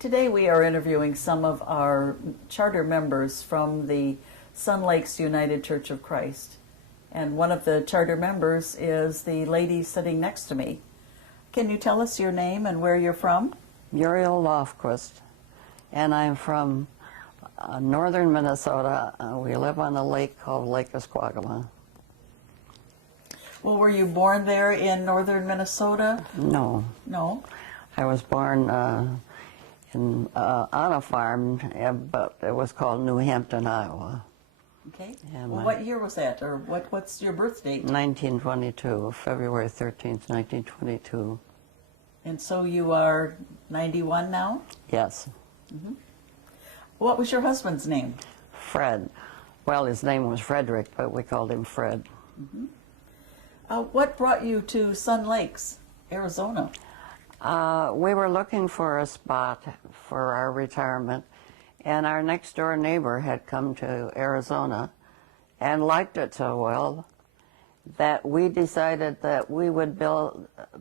Today we are interviewing some of our charter members from the Sun Lakes United Church of Christ. And one of the charter members is the lady sitting next to me. Can you tell us your name and where you're from? Muriel Lofquist, and I'm from northern Minnesota. We live on a lake called Lake Esquagama. Well, were you born there in northern Minnesota? No. No? I was born on a farm, but it was called New Hampton, Iowa. Okay. And Well, what year was that, or what's your birth date? 1922, February 13th, 1922. And so you are 91 now? Yes. What was your husband's name? Fred. Well, his name was Frederick, but we called him Fred. What brought you to Sun Lakes, Arizona? We were looking for a spot for our retirement, and our next door neighbor had come to Arizona and liked it so well that we decided that we would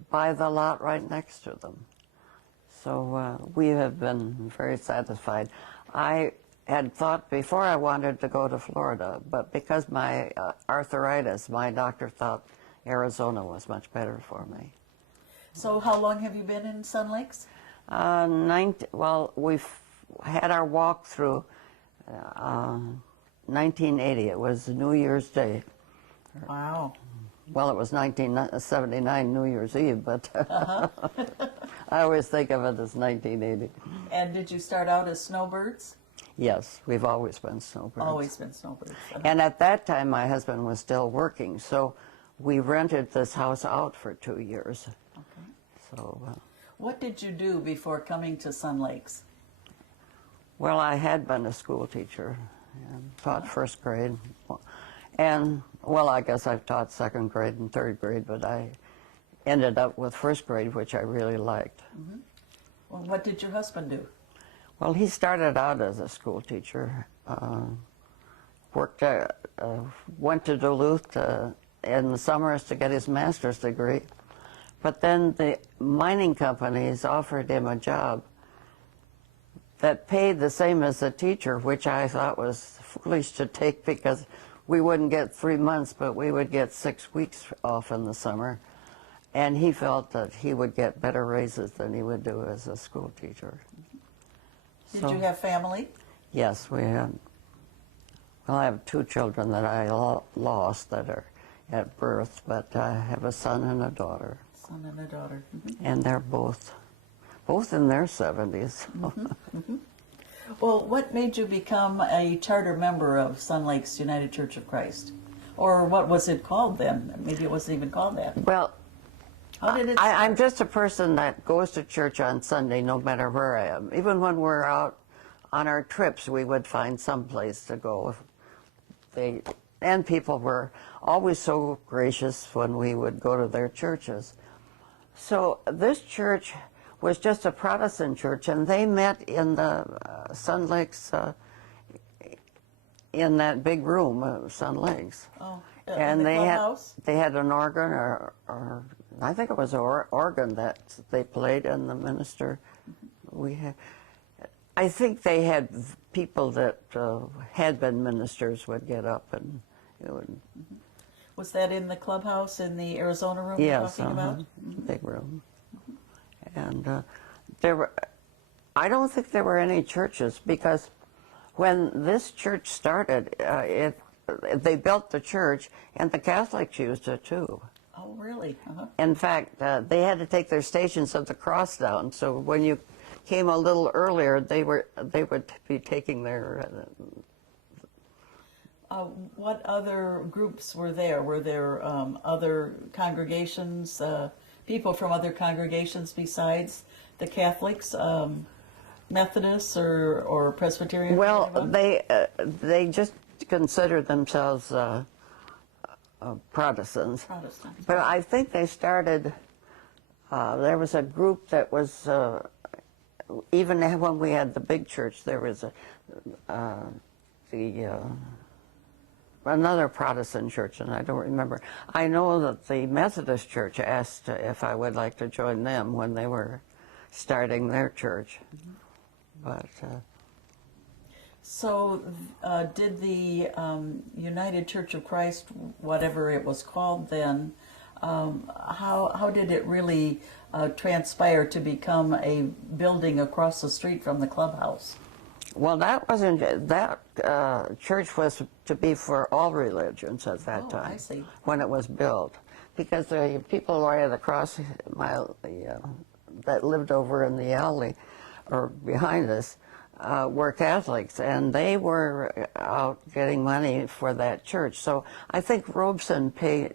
buy the lot right next to them. So we have been very satisfied. I had thought before I wanted to go to Florida, but because my arthritis, my doctor thought Arizona was much better for me. So how long have you been in Sun Lakes? Well, we've had our walk through 1980. It was New Year's Day. Wow. Well, it was 1979 New Year's Eve, but I always think of it as 1980. And did you start out as snowbirds? Yes, we've always been snowbirds. Always been snowbirds. And at that time, my husband was still working, so we rented this house out for 2 years. Okay. So, What did you do before coming to Sun Lakes? well, I had been a school teacher and taught first grade. And, well, I guess I've taught second grade and third grade, but I ended up with first grade, which I really liked. Well, what did your husband do? Well, he started out as a school teacher, went to Duluth in the summers to get his master's degree, but then the mining companies offered him a job that paid the same as a teacher, which I thought was foolish to take because we wouldn't get 3 months, but we would get 6 weeks off in the summer. And he felt that he would get better raises than he would do as a school teacher. Did you have family? Yes, we had. Well, I have 2 children that I lost that are at birth, but I have a son and a daughter. Son and a daughter. And they're both in their 70s. Well, what made you become a charter member of Sun Lakes United Church of Christ? Or what was it called then? Maybe it wasn't even called that. Well, How did it start? I'm just a person that goes to church on Sunday no matter where I am. Even when we're out on our trips, we would find some place to go. And people were always so gracious when we would go to their churches. So this church was just a Protestant church, and they met in the Sun Lakes, in that big room, Sun Lakes. Oh, And in the they clubhouse? had an organ, or I think it was an organ that they played, and the minister, I think they had people that had been ministers would get up and it would. Was that in the clubhouse in the Arizona room you're Yes, talking about? big room. And I don't think there were any churches, because when this church started, they built the church, and the Catholics used it too. Oh, really? In fact, they had to take their Stations of the Cross down, so when you came a little earlier, they would be taking their. What other groups were there? Were there other congregations, people from other congregations besides the Catholics, Methodists or Presbyterian? Well, they just considered themselves Protestants. Protestants. But I think they started. There was a group that was even when we had the big church. There was another Protestant church, and I don't remember. I know that the Methodist Church asked if I would like to join them when they were starting their church. But So, did the United Church of Christ, whatever it was called then, how did it really transpire to become a building across the street from the clubhouse? well, that wasn't that church was to be for all religions at that time. I see. When it was built, because the people right across that lived over in the alley or behind us were Catholics, and they were out getting money for that church. So I think Robeson paid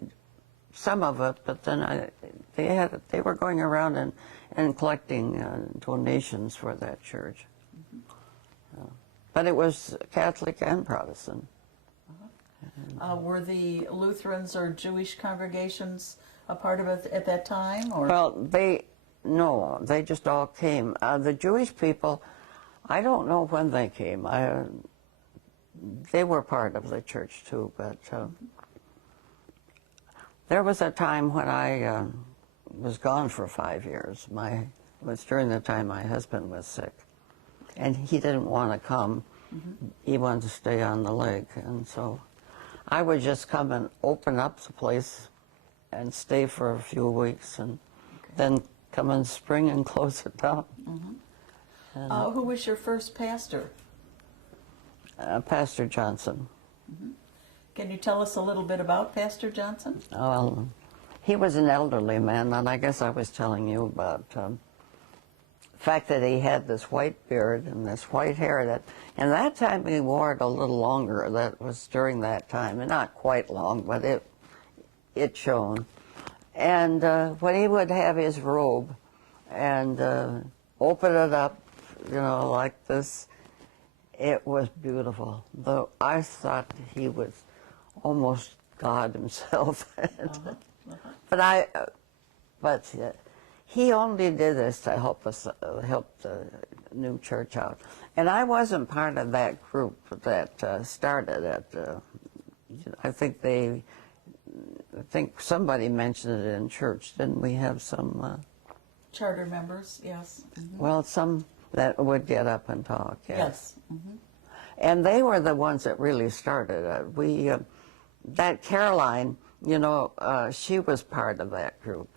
some of it, but then they were going around and collecting donations for that church. But it was Catholic and Protestant. Were the Lutherans or Jewish congregations a part of it at that time? Or? Well, no, they just all came. The Jewish people, I don't know when they came. They were part of the church too, but there was a time when I was gone for 5 years. It was during the time my husband was sick, and he didn't want to come. He wanted to stay on the lake, and so I would just come and open up the place and stay for a few weeks, and then come in spring and close it down. Who was your first pastor? Pastor Johnson. Can you tell us a little bit about Pastor Johnson? Well, he was an elderly man, and I guess I was telling you about the fact that he had this white beard and this white hair. And that time he wore it a little longer. That was during that time, and not quite long, but it shone. And when he would have his robe and open it up, like this, it was beautiful. Though I thought he was almost God himself. But he only did this to help the new church out. And I wasn't part of that group that started it. I think somebody mentioned it in church. Didn't we have some? Charter members, yes. Well, some that would get up and talk. Yes. And they were the ones that really started it. That Caroline, she was part of that group.